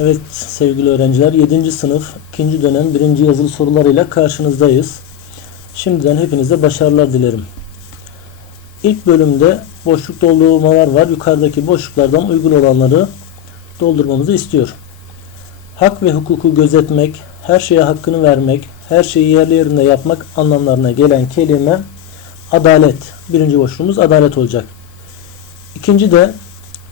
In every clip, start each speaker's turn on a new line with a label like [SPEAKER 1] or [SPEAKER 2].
[SPEAKER 1] Evet sevgili öğrenciler 7. sınıf 2. dönem 1. yazılı sorularıyla karşınızdayız. Şimdiden hepinize başarılar dilerim. İlk bölümde boşluk doldurmalar var. Yukarıdaki boşluklardan uygun olanları doldurmamızı istiyor. Hak ve hukuku gözetmek, her şeye hakkını vermek, her şeyi yerli yerinde yapmak anlamlarına gelen kelime adalet. Birinci boşluğumuz adalet olacak. İkinci de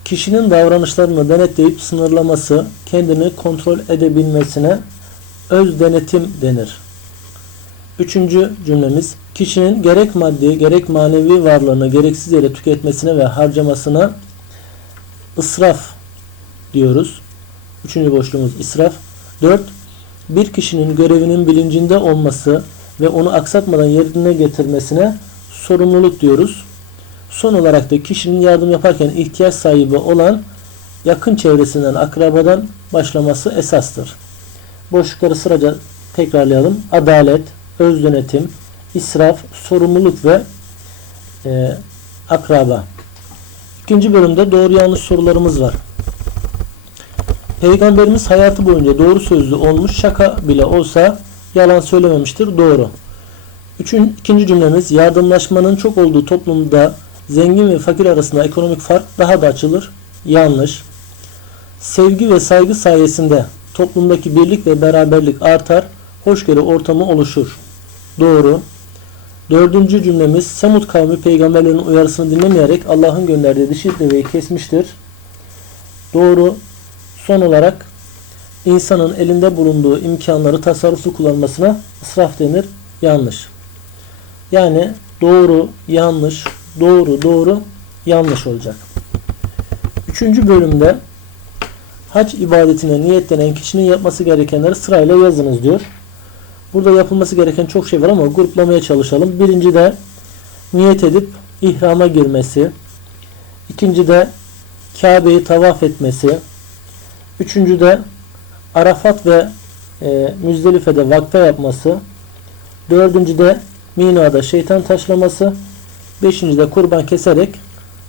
[SPEAKER 1] kişinin davranışlarını denetleyip sınırlaması, kendini kontrol edebilmesine öz denetim denir. Üçüncü cümlemiz, kişinin gerek maddi gerek manevi varlığını gereksiz yere tüketmesine ve harcamasına ısraf diyoruz. Üçüncü boşluğumuz israf. Dört, bir kişinin görevinin bilincinde olması ve onu aksatmadan yerine getirmesine sorumluluk diyoruz. Son olarak da kişinin yardım yaparken ihtiyaç sahibi olan yakın çevresinden, akrabadan başlaması esastır. Boşlukları sıraca tekrarlayalım. Adalet, öz yönetim, israf, sorumluluk ve e, akraba. İkinci bölümde doğru yanlış sorularımız var. Peygamberimiz hayatı boyunca doğru sözlü olmuş, şaka bile olsa yalan söylememiştir. Doğru. Üçün, ikinci cümlemiz yardımlaşmanın çok olduğu toplumda zengin ve fakir arasında ekonomik fark daha da açılır. Yanlış. Sevgi ve saygı sayesinde toplumdaki birlik ve beraberlik artar, hoşgörü ortamı oluşur. Doğru. Dördüncü cümlemiz Semut kavmi peygamberlerin uyarısını dinlemeyerek Allah'ın gönderdiği dişi deveyi kesmiştir. Doğru. Son olarak insanın elinde bulunduğu imkanları tasarruflu kullanmasına ısraf denir. Yanlış. Yani doğru, yanlış, doğru, doğru, yanlış olacak. Üçüncü bölümde hac ibadetine niyetlenen kişinin yapması gerekenleri sırayla yazınız diyor. Burada yapılması gereken çok şey var ama gruplamaya çalışalım. Birinci de niyet edip ihrama girmesi. İkinci de Kabe'yi tavaf etmesi. Üçüncü de Arafat ve e, Müzdelife'de vakfe yapması. Dördüncü de Mina'da şeytan taşlaması. Beşinci de kurban keserek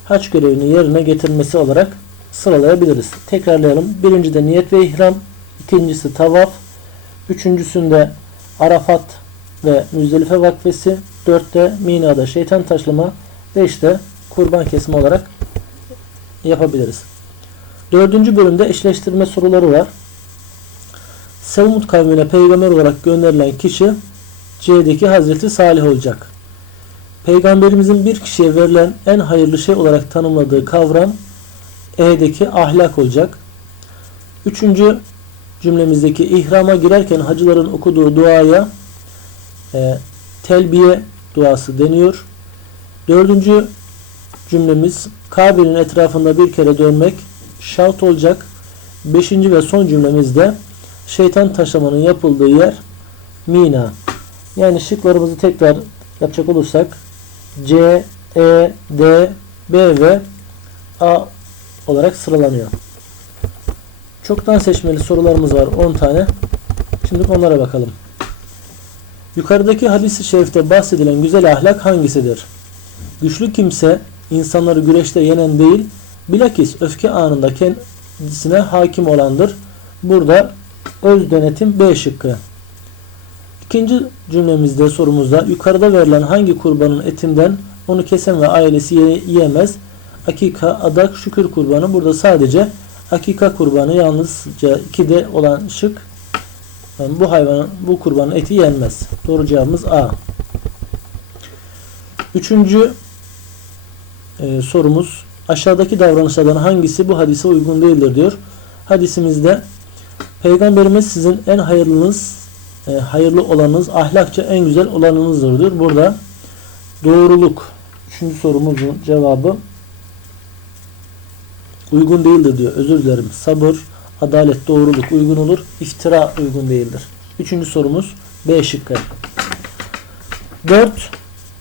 [SPEAKER 1] haç görevini yerine getirmesi olarak sıralayabiliriz. Tekrarlayalım. Birinci de niyet ve ihram. ikincisi tavaf. Üçüncüsünde Arafat ve Müzdelife vakfesi. Dörtte Mina'da şeytan taşlama. Beşte kurban kesimi olarak yapabiliriz. Dördüncü bölümde eşleştirme soruları var. Sevmut kavmine peygamber olarak gönderilen kişi C'deki Hazreti Salih olacak. Peygamberimizin bir kişiye verilen en hayırlı şey olarak tanımladığı kavram E'deki ahlak olacak. Üçüncü cümlemizdeki ihrama girerken hacıların okuduğu duaya e, telbiye duası deniyor. Dördüncü cümlemiz Kabe'nin etrafında bir kere dönmek şart olacak. Beşinci ve son cümlemizde şeytan taşlamanın yapıldığı yer Mina. Yani şıklarımızı tekrar yapacak olursak C, E, D, B ve A olarak sıralanıyor. Çoktan seçmeli sorularımız var 10 tane. Şimdi onlara bakalım. Yukarıdaki hadis-i şerifte bahsedilen güzel ahlak hangisidir? Güçlü kimse insanları güreşte yenen değil, bilakis öfke anında kendisine hakim olandır. Burada öz denetim B şıkkı. İkinci cümlemizde sorumuzda yukarıda verilen hangi kurbanın etinden onu kesen ve ailesi yiyemez? Akika, adak, şükür kurbanı. Burada sadece akika kurbanı yalnızca 2'de olan şık bu hayvanın bu kurbanın eti yenmez. Doğru cevabımız A. Üçüncü e, sorumuz aşağıdaki davranışlardan hangisi bu hadise uygun değildir diyor. Hadisimizde Peygamberimiz sizin en hayırlınız e, hayırlı olanınız ahlakça en güzel olanınızdır diyor. Burada doğruluk üçüncü sorumuzun cevabı uygun değildir diyor. Özür dilerim. Sabır, adalet, doğruluk uygun olur. İftira uygun değildir. Üçüncü sorumuz B şıkkı. 4.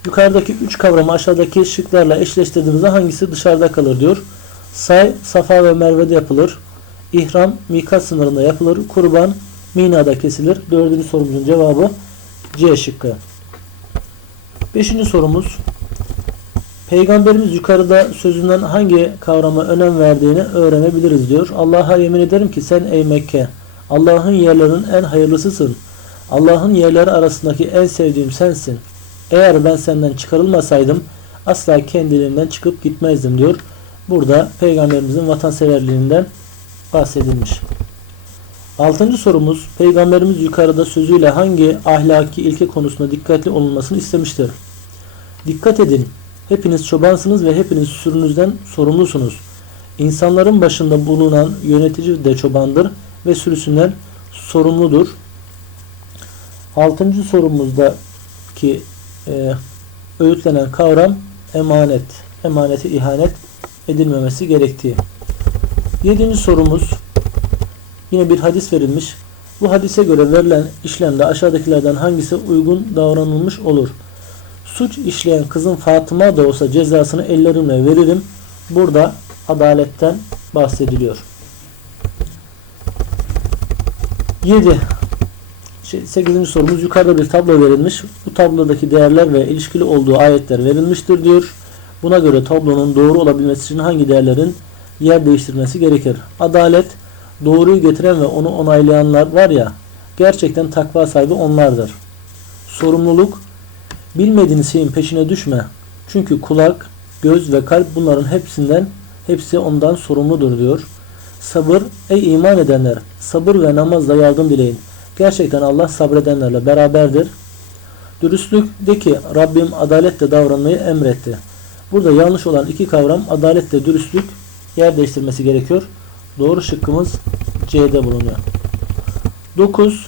[SPEAKER 1] Yukarıdaki üç kavramı aşağıdaki şıklarla eşleştirdiğimizde hangisi dışarıda kalır diyor. Say, Safa ve Merve'de yapılır. İhram, mikat sınırında yapılır. Kurban, Mina'da kesilir. Dördüncü sorumuzun cevabı C şıkkı. Beşinci sorumuz. Peygamberimiz yukarıda sözünden hangi kavrama önem verdiğini öğrenebiliriz diyor. Allah'a yemin ederim ki sen ey Mekke Allah'ın yerlerinin en hayırlısısın. Allah'ın yerleri arasındaki en sevdiğim sensin. Eğer ben senden çıkarılmasaydım asla kendiliğimden çıkıp gitmezdim diyor. Burada peygamberimizin vatanseverliğinden bahsedilmiş. Altıncı sorumuz Peygamberimiz yukarıda sözüyle hangi ahlaki ilke konusunda dikkatli olunmasını istemiştir? Dikkat edin. Hepiniz çobansınız ve hepiniz sürünüzden sorumlusunuz. İnsanların başında bulunan yönetici de çobandır ve sürüsünden sorumludur. Altıncı sorumuzdaki e, öğütlenen kavram emanet. Emanete ihanet edilmemesi gerektiği. Yedinci sorumuz yine bir hadis verilmiş. Bu hadise göre verilen işlemde aşağıdakilerden hangisi uygun davranılmış olur? Suç işleyen kızın Fatıma da olsa cezasını ellerimle veririm. Burada adaletten bahsediliyor. 7. 8. sorumuz yukarıda bir tablo verilmiş. Bu tablodaki değerler ve ilişkili olduğu ayetler verilmiştir diyor. Buna göre tablonun doğru olabilmesi için hangi değerlerin yer değiştirmesi gerekir? Adalet, doğruyu getiren ve onu onaylayanlar var ya, gerçekten takva sahibi onlardır. Sorumluluk, bilmediğiniz şeyin peşine düşme. Çünkü kulak, göz ve kalp bunların hepsinden, hepsi ondan sorumludur diyor. Sabır, ey iman edenler, sabır ve namazla yardım dileyin. Gerçekten Allah sabredenlerle beraberdir. Dürüstlük de ki Rabbim adaletle davranmayı emretti. Burada yanlış olan iki kavram adaletle dürüstlük yer değiştirmesi gerekiyor. Doğru şıkkımız C'de bulunuyor. 9.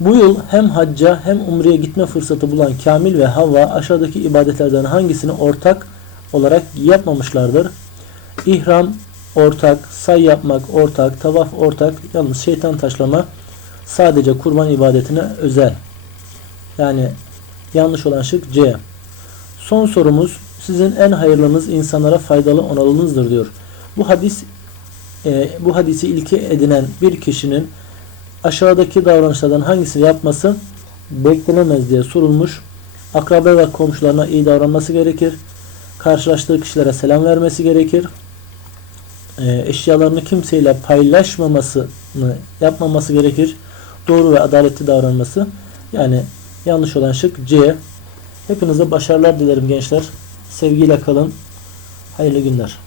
[SPEAKER 1] Bu yıl hem hacca hem umreye gitme fırsatı bulan Kamil ve Havva aşağıdaki ibadetlerden hangisini ortak olarak yapmamışlardır? İhram ortak, say yapmak ortak, tavaf ortak, yalnız şeytan taşlama sadece kurban ibadetine özel. Yani yanlış olan şık C. Son sorumuz sizin en hayırlınız insanlara faydalı olanınızdır diyor. Bu hadis e, bu hadisi ilke edinen bir kişinin aşağıdaki davranışlardan hangisini yapması beklenemez diye sorulmuş. Akraba ve komşularına iyi davranması gerekir. Karşılaştığı kişilere selam vermesi gerekir. E, eşyalarını kimseyle paylaşmamasını yapmaması gerekir. Doğru ve adaletli davranması. Yani yanlış olan şık C. Hepinize başarılar dilerim gençler. Sevgiyle kalın. Hayırlı günler.